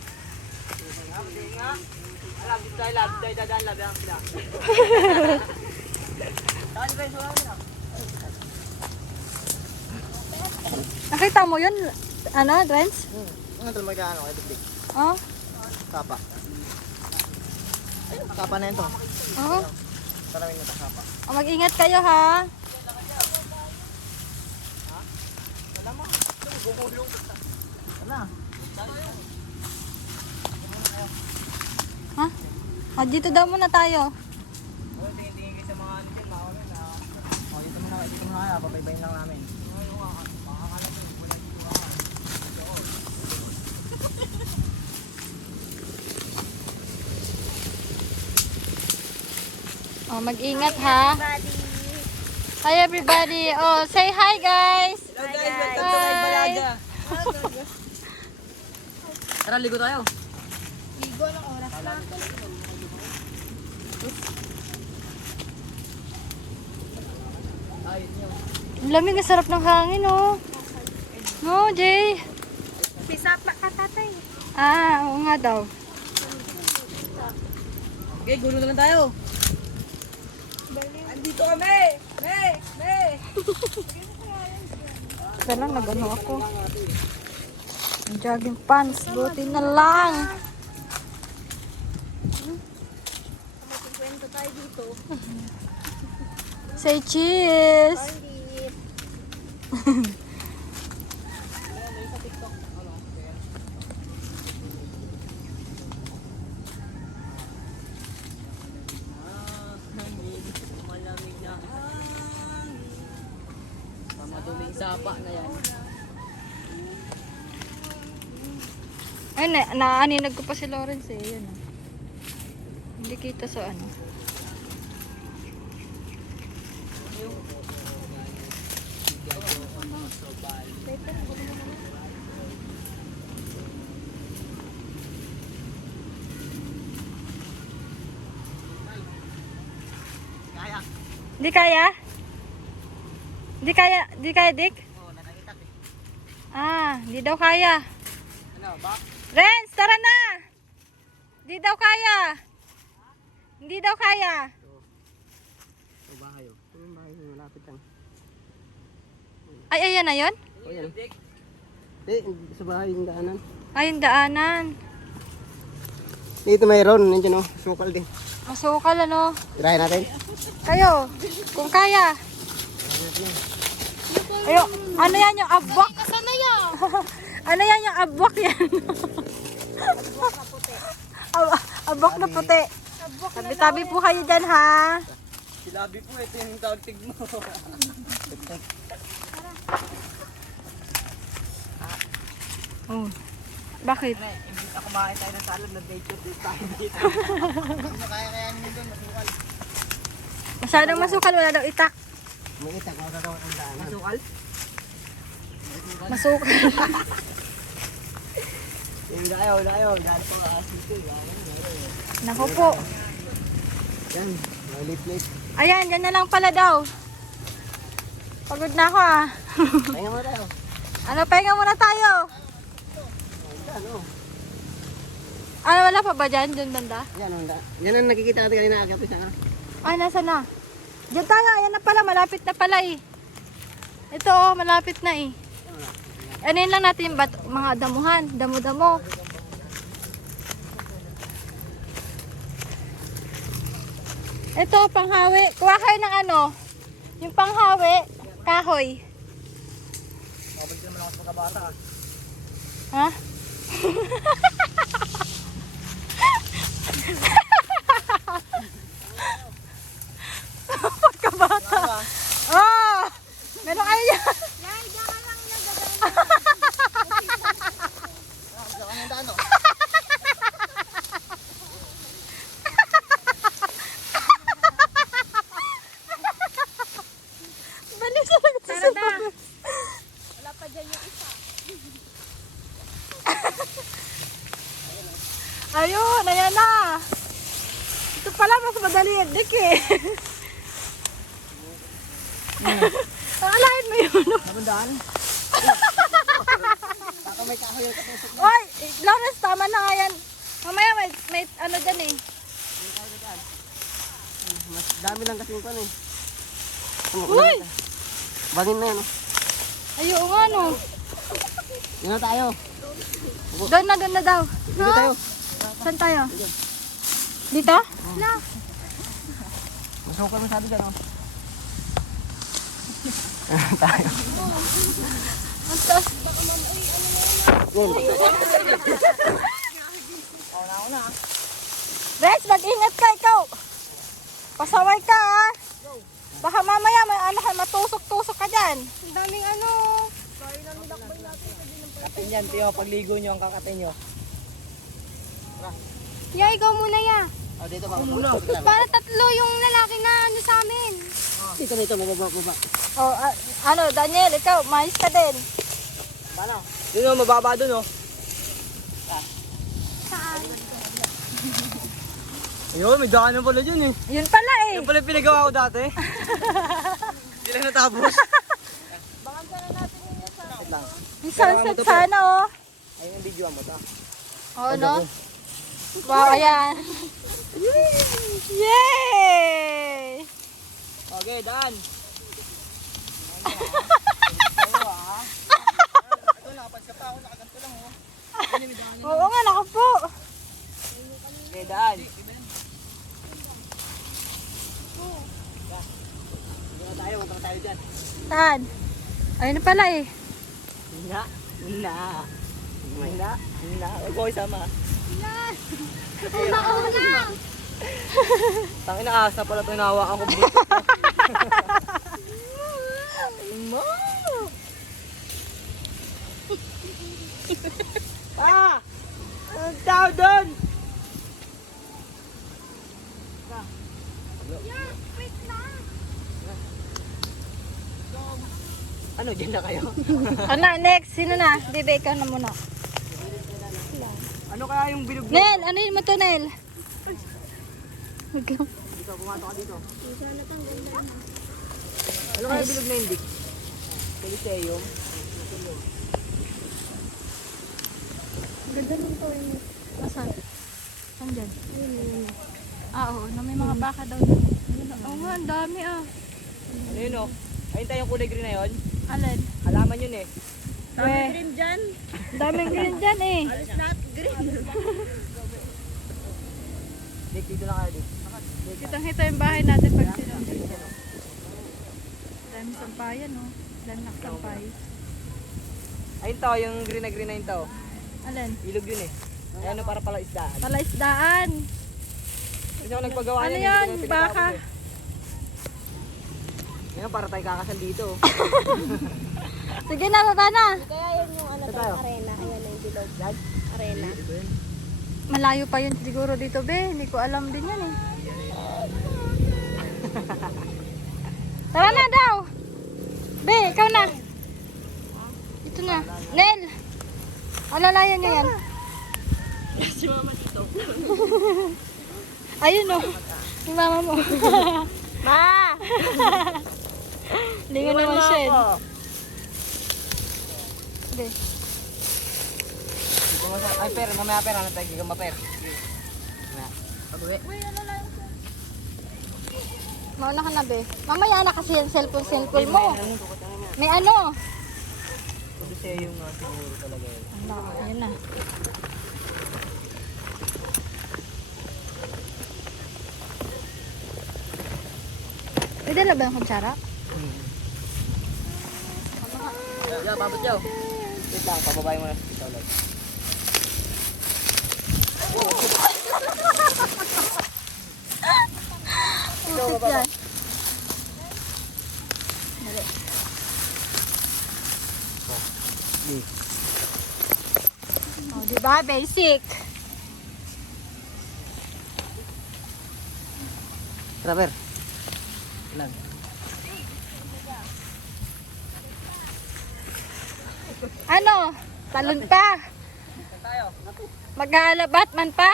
Alam, dito tayo dadaan labi ang sila. Saan ba yung sulang nila? Nakita mo yun? Ano, Dwens? Ano ito magkano kay Dikdik? Oh? Kapa. Kapa na ito. Oh? Tarawin nito kapa. Oh, mag-ingat kayo ha. Alam mo, gumulong. Ano? Ha? Ah, dito daw muna tayo. Tingin-tingin kayo sa mga ano dyan, mga ano na. O, dito muna kaya, pabaybayin lang namin. Oh, mag-ingat ha. Hi everybody. Oh, say hi guys. Hello guys, welcome to my Balaga. Tara, ligo tayo. Ligo ng oras na. Ayun yun. Ang lamig, ang sarap ng hangin oh. No, Jay. May sapa ka, tatay. Ah, oo nga daw. Okay, gulo naman tayo. Andito kami! Me! Teka lang, nag-ano ako. Ang jogging pants, buti na lang. Kwento tayo dito. Say cheese. Malamig na. Maduming sapa na yan. Ay, naaninag ko pa si Lawrence eh. Yan, oh. Hindi kita sa ano. Kaya? Hindi kaya? Hindi kaya, Dick? Oo, natakitak eh. Ah, hindi daw kaya. Ano, ba? Renz, tara na! Hindi daw kaya. Hindi daw kaya. O bahay o. Yung bahay yung malapit lang. Ay, ayan na yun? O yan. Sa bahay yung daanan. Ay, yung daanan. Dito mayroon, nandiyan oh, sukal din. Masukal ano. Tirahin natin. Kayo, kung kaya. Ayo, ano yan yung abwak? Nasaan na yan? Ano yan yung abwak yan? Abwak na puti. Tabi-tabi po kayo dyan ha. Silabi po, ito yung tagtig mo. Oh. Bakit? Imbit ako kumain tayo ng salad na nature dito tayo dito. Kaya nyo doon, masukal. Masyadong masukal, wala daw itak. May itak ako sa ang daan. Masukal? Masukal. Yung dayo, dahil po asito. Naku po. Yan, malit-lit. Ayan, yan na lang pala daw. Pagod na ako ah. Pahinga mo tayo. Ano, pahinga muna tayo. Ano? Ano, wala pa ba dyan? Dyan banda? Yan, yan ang nakikita natin kanina agad isa na. Ay, nasa na? Diyan tayo, ayan na pala, malapit na pala eh. Ito oh, malapit na eh. Ano yun lang natin yung mga damuhan, damo-damo. Ito, panghawi. Kuha kayo ng ano, yung panghawi, kahoy. Mabalik naman ako sa pagkabata ah. Ha? Pagkabata. Oh! Meron kayo yan. Nay, diyan ka lang nagagawin. Saan ang daan oh? Balik sa nagsasabi. Wala pa dyan yung isa. Ayun, ayan na. Ito pala, mas madali yung dik eh. Akalain mo yun. Anong daan? Baka may kahoy yung katusok. Oy, Lawrence, tama na nga yan. Mamaya may ano dyan eh. Mas dami lang kasi yung pan eh. Uy! Bagin na yan oh. Ayun nga no. Yan na tayo. Doon na daw. Dito tayo. Saan tayo? Dito? Na. Masukal masyado dyan oh. Tayo. Ang taas. Rex, mag-ingat ka ikaw. Pasaway ka ha. Baka mamaya may ano ka, matusok-tusok ka dyan. Ang daming ano. Katin yan, tiyo. Pagligo nyo ang kakatin nyo. Ya, ikaw muna ya. Oh, dito ba? Muna. Para tatlo yung lalaki na ano sa amin. Dito, baba. Oh, ano, Daniel, ikaw, mais ka din. Paano? Doon o, mababa doon o. Saan? Ayun, may daanan pala dyan eh. Yun pala eh. Yan pala yung pinagawa ko dati. Hindi lang natapos. Wait lang. Yung sunset sana oh. Ayun yung video mo ta. Oo, no? Wow, ayan. Yay! Okay, daan. Ito, nakapansa pa ako. Nakaganto lang oh. Oo nga, naku po. Okay, daan. Dito tayo, punta tayo dyan. Saan? Ayun na pala eh. Hina. Huwag ko isama. Una. Tangin na ahas na pala ito hinahawakan ko. Ang tao doon! Wait lang. Ano, dyan na kayo? Ano, next? Sino na? Bebe, ikaw na muna. Ano kaya yung bilog? Nel, ano yun mo to, Nel? Wag lang. Dito, pumato ka dito. Ano kaya bilog na hindi? Coliseum. Ganda nung to yung... Asan? Saan dyan? Ah, oo. Na may mga baka daw dyan. Oo nga, ang dami ah. Ano yun o? Ayun tayo yung kulay green na yun. Alin? Halaman yun eh. Daming green dyan eh. Dito na kayo dito. Kitang-kita yung bahay natin pag sinunod. Dami sampayan, no? Dami nakasampay. Ayun to, yung green na yun to. Alin? Ilog yun eh. Ay, ano para pala isdaan. Palaisdaan. Hindi ako nagpagawa Ano niyan, yan? hindi ko Baka? pinatapos eh. Yan, para tayo kakasal dito. Sige na, baba na. Kaya yun yung ano Saan tayo? arena. Ayan yung bilog. Arena. Ito yun. Malayo pa yun siguro dito, be. Hindi ko alam din yan eh. Tara na daw. Be, ikaw na. Ito na. Nel. Alalayan niyo yan. Si mama dito. Ayun o. Yung mama mo. Ma! Hindi ko naman siya eh. Be. Ay, per, mamaya per, ano tayo gigama per. Pag-uwi. Mauna ka na, be. Mamaya na kasi yung cellphone mo. May ano? Pwede siya yung siguro talaga yun. Ano, ayun na. Pwede na ba yung kutsara? Yeah, babot yaw. Wait lang, pababay mo na sa pita ulit. Putik yan. Dali. Oh, diba? Basic. Tara, per. Ilan? Ano? Talon pa? Mag-aalabat man pa?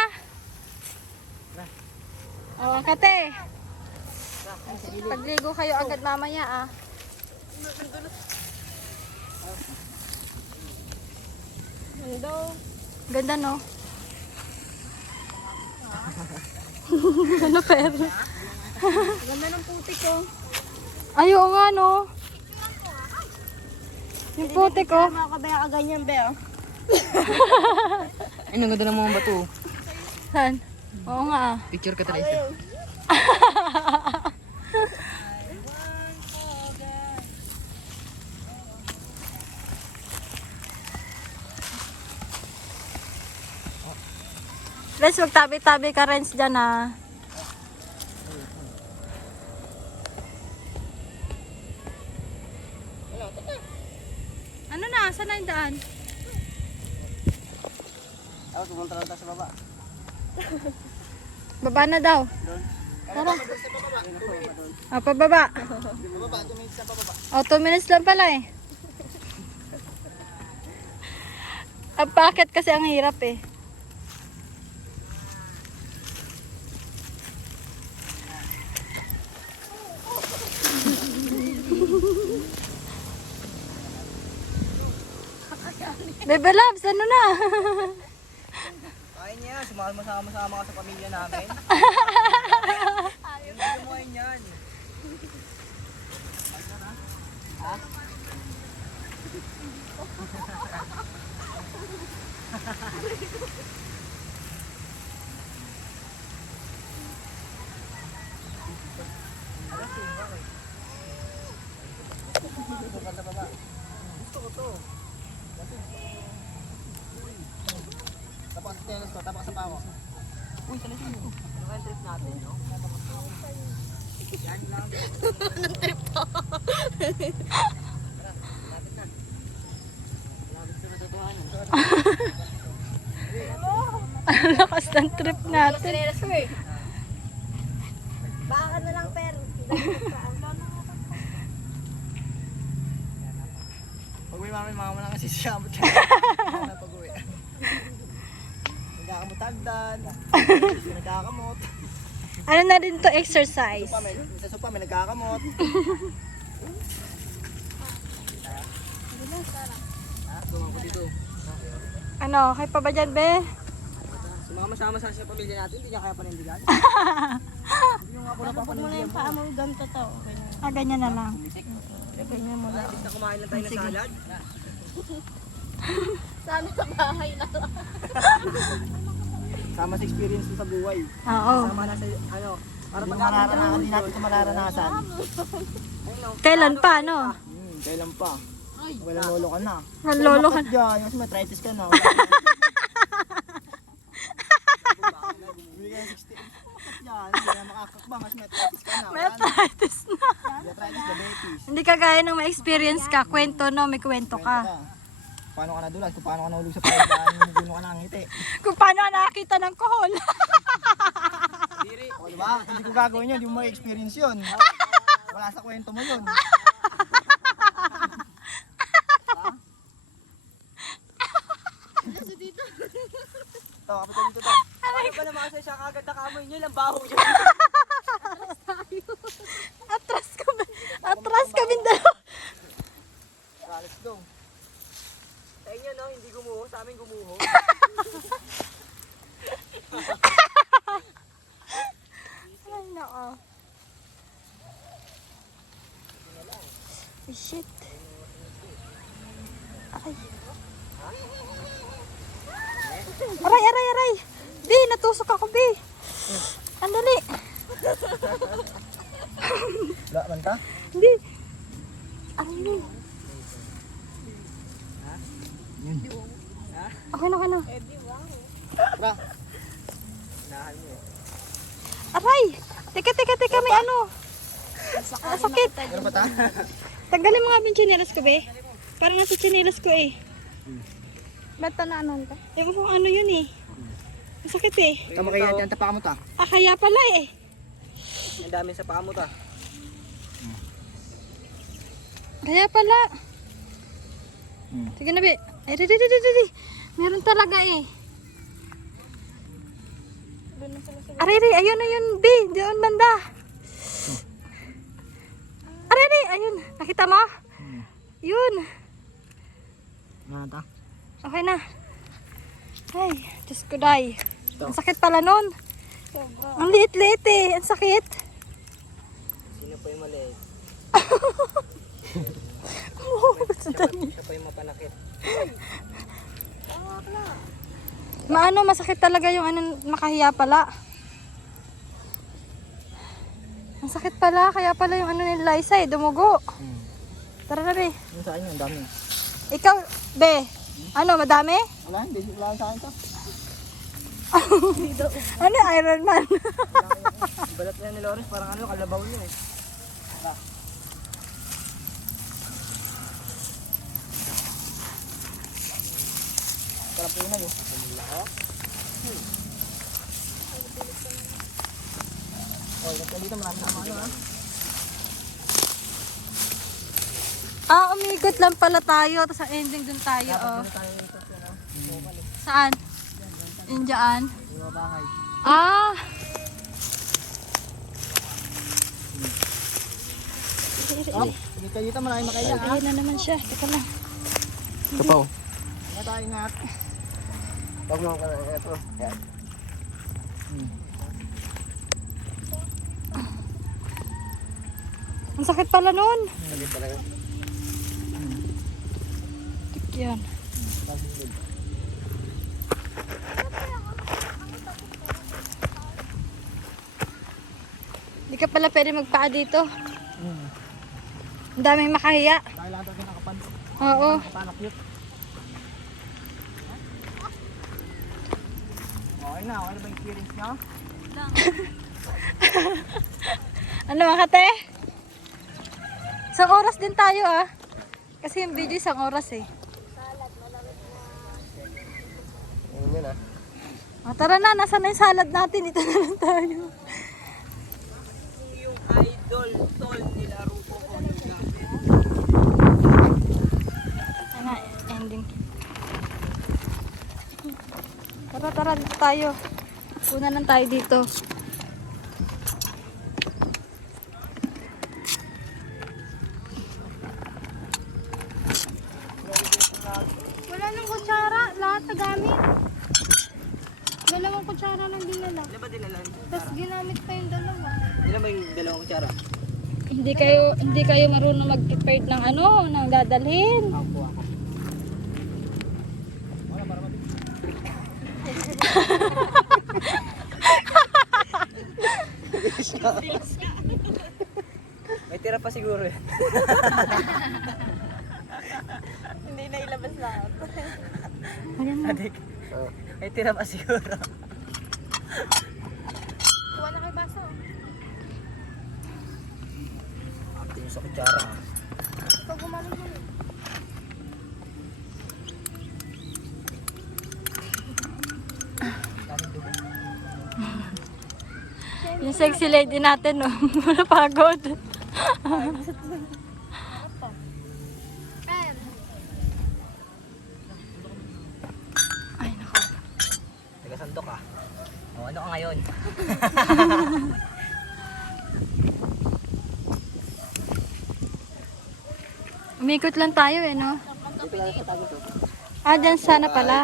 Oh, kate. Pagligo kayo agad mamaya ah. Ganda no? Ano per? Ganda ng puti ko. Ay, oo nga no. Yung puti ko. Mga kabaya ka ganyan, Beo. Ay, ang ganda ng mga bato. Saan? Oo nga ah. Picture ka talaga isa. Let's magtabi-tabi ka rin dyan ah. Ano na? Saan na yung daan? Ako, pumunta lang tayo sa baba. Baba na daw. Tara. Ah, pababa. Baba, 2 minutes na pababa. Oh, 2 minutes lang pala eh. Ang packet kasi ang hirap eh. Bebe Loves, ano na? Kaya niya, sumasama-sama ka sa pamilya namin. Hindi mo kayo yan. Tapak sa tennis ko, tapak sa pako. Uy, sa lisin mo. Ano kaya trip natin, no? Yan lang. Anong trip to? Lapit na. Lapit sa matutuhanan. Ang lakas ng trip natin. Sinelas ko eh. Baka ka na lang, Per. Pag-uwi mami, mga mo lang kasi siya. Pag-uwi. Nagkakamutagdan. Nagkakamot. Ano na rin to exercise? Sa sopa may nagkakamot. Gawin ko dito. Ano, kay pa ba dyan, be? Sumama-sama sa pamilya natin, hindi niya kaya panindigan. Hindi nyo nga po napapanindigan mo. Mo ganito to. Okay na. Ah, ganyan na lang. Ganyan mo. At least na kumain lang tayo ng salad. Sana sa bahay na lang. Sama sa experience sa buhay. Oo. Sama na sa, ano, para Hindi mo pag-aaral mararanasan, hindi natin ito mararanasan. Kailan pa, ano? Kailan pa? Walang lolo ka na. Ang lolo ka. Bakit dyan? Mas matritis ka na. Bili ka ng 60. Bakit dyan? Hindi na makakakbang. Mas matritis ka na. May arthritis na. Matritis, diabetes. Hindi ka gaya ng ma-experience ka. Kwento, no? May kwento ka. Paano ka nadulas? Kung paano ka nahulog sa pagdaan, humugulo ka ng ngiti. Kung paano ka nakakita ng kohol. O diba? Hindi ko gagawin yun, hindi mo ma-experience yun. Wala sa kwento mo yun. Ito, kapitan dito to. Ano ba naman kasi siya kagad nakamoy niyo, ilang baho niyo. Atras kami dalawa. Let's go. Sa inyo, no, hindi gumuho, sa amin gumuho. Ay, nako. Ay, shit. Aray. Aray, aray, aray. Bi, natusok ako, Bi. Andali. Wala man ka? Hindi. Aray mo. Okay na, okay na. Tara. Aray! Teka, may ano. Ang sakit. Meron ba ta? Tanggalin mo nga yung chinelas ko, be. Parang nasa chinelas ko eh. Ba't na ano ka? Ewan ko kung ano yun eh. Ang sakit eh. Tama kaya yan, tapakan mo ta. Ah, kaya pala eh. Ang dami sa paa mo ta. Kaya pala. Sige na, be. Ay, di. Meron talaga eh. Aray, ayun na yun, be. Doon banda. Aray, ayun. Nakita mo? Yun. Ano ta? Okay na. Ay, Diyos ko, day. Ang sakit pala nun. Ang liit-liit eh. Ang sakit. Sino pa yung maliit? Siya pa yung mapanakit. Maano, masakit talaga yung ano, makahiya pala. Ang sakit pala, kaya pala yung ano ni Liza eh, dumugo. Tara na, be. Yung sa inyo, ang dami. Ikaw, be, ano, madami? Wala, hindi. Wala sa akin to. Ano, Iron Man? Balat na ni Lawrence, parang ano, kalabaw niya eh. Sarap po yun na yun. O, dito marami naman ano ha. Ah, umikot lang pala tayo, tapos ang ending dun tayo, oh. Saan? Indiaan? Yung bahay. Ah! Oh, dito marami makaya ha. Ayun na naman siya, teka lang. Kapaw. Ingat tayo, ingat. Huwag mo ka na ito. Yan. Ang sakit pala nun. Sagit talaga. Yan. Hindi ka pala pwede magpaa dito. Ang daming makahiya. Tayo lang tayo nakapanto. Oo. Nakapanak yun. Okay na ba yung experience nyo? Ano mga kate? Isang oras din tayo ah. Kasi yung video isang oras eh. Ano yun ah? O, tara na, nasa na yung salad natin? Dito na lang tayo. Yung idol, tol nila Rupo ko. Ano, ending. Tara, dito tayo. Una lang tayo dito. Wala nang kutsara, lahat na gamit. Dalawang kutsara lang dinala. Ilan ba dinala? Tapos ginamit pa yung dalawa. Ilan ba yung dalawang kutsara? Hindi kayo marunong mag-prepared ng ano, ng dadalhin. Ako. Wala, para mabig. May tira pa siguro yan. Hindi na ilabas lahat. Ayan na. Adik. May tira pa siguro. Kuha na kay baso. Ate yung sa kutsara. Ikaw gumaling mo. Daming dugo. Yung sexy lady natin, no? Wala pagod. Pen. Ay, nako. Taga-sandok ah. O, ano ka ngayon? Umikot lang tayo eh, no? Dito lang sa tago to. Ah, dyan sana pala.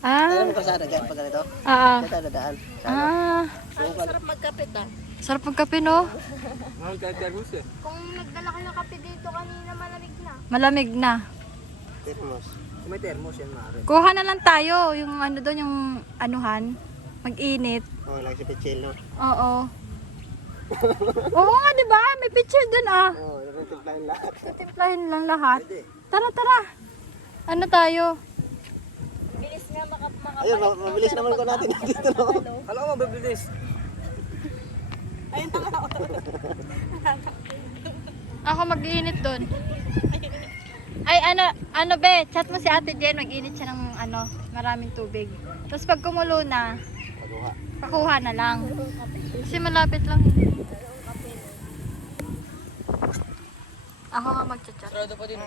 Alam Ah, mo kung saan dyan pag ganito? ah, Dito na daan. ah. Sarap. Sarap magkape, no? Kung nagdala ka ng kape dito kanina, malamig na. Malamig na. Thermos. Kung may thermos yan, maaari. Kuha na lang tayo, yung ano doon, yung anuhan. Mag-init. Oh, lang si Pichel, no? Oo. Oo nga, di ba? May picture dun, ah. Oh, narutuplahin lahat. Titimplahin lang lahat. Tara, tara. Ano tayo? Ayun, mabilis naman ko natin dito, no? Alam ko, mabilis. Ako mag-iinit doon. Ay, ano be, chat mo si Ate Jen, mag-init siya ng maraming tubig. Tapos pag kumulo na, Pagkuha. pakuha na lang. Kasi malapit lang. Ako nga mag-chat. Sarado pa din.